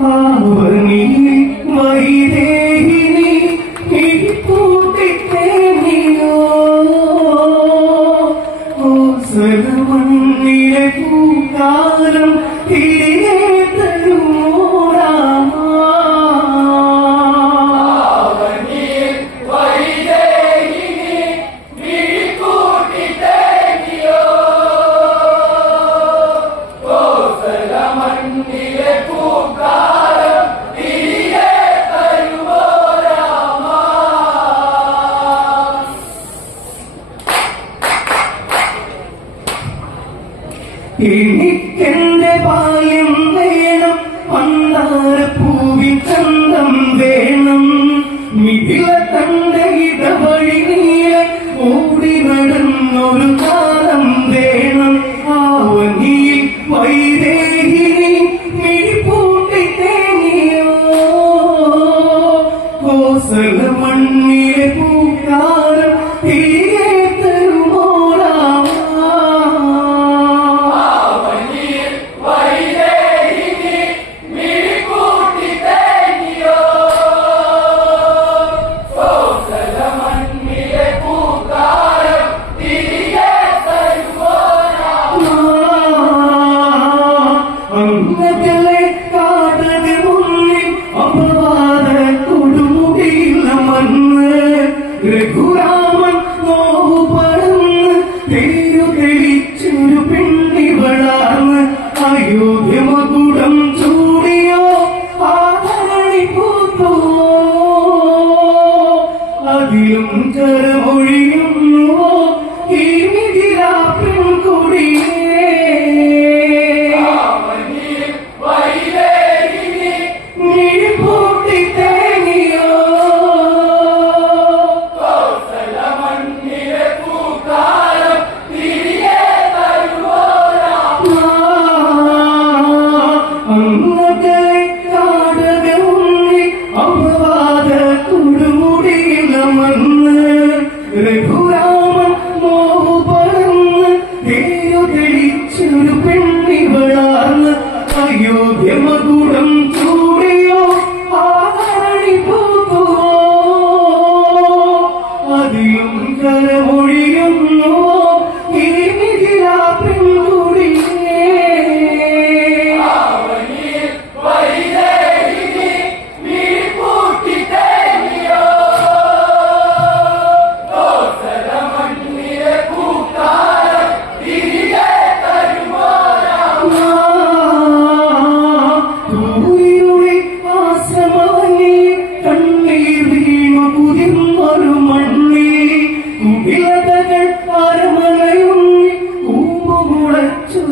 hoa vừa nghỉ Me cura!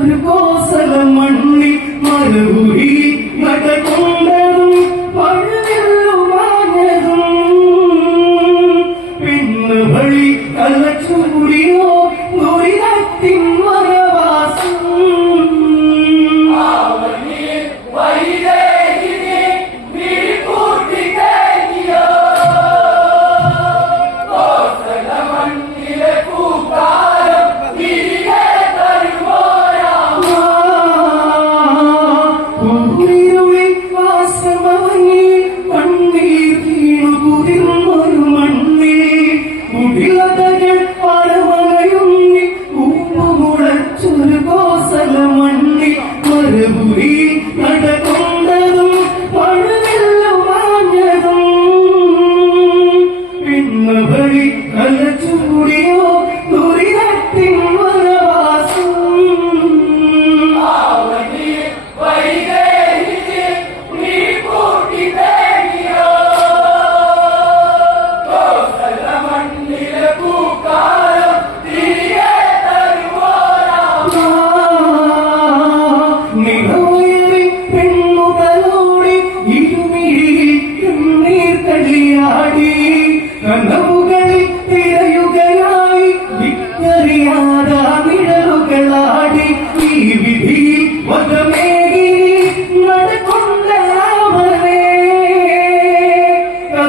सि मरबु हर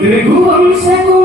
Te ¿De dejo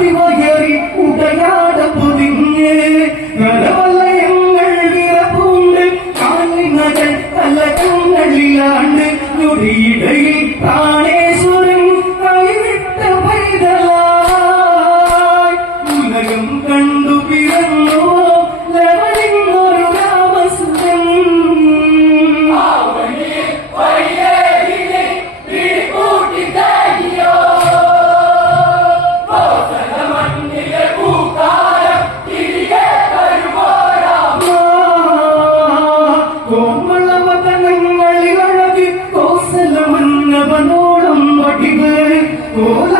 பதிவயறி உடையாட புதிங்கே நடவல்ல எங்கள் வீர பூண்டு காலை நகை அல்ல கண்ணில் ஆண்டு நுடியிடையில் தானே சுரும் கைவிட்ட பைதலாய் உலகம் கண் Hola.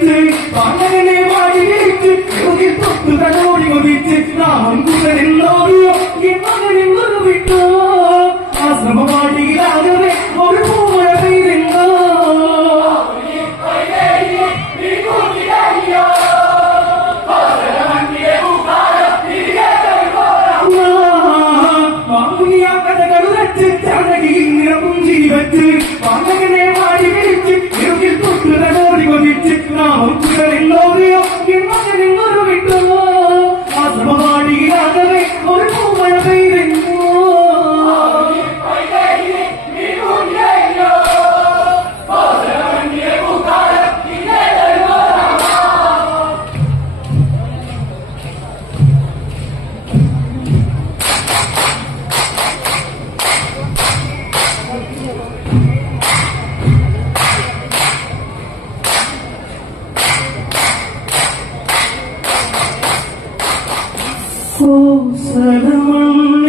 만나는 내 말이 있지 거기 또 부담 우리 어디 있지 나 한국에 있는 So, oh, Salaman.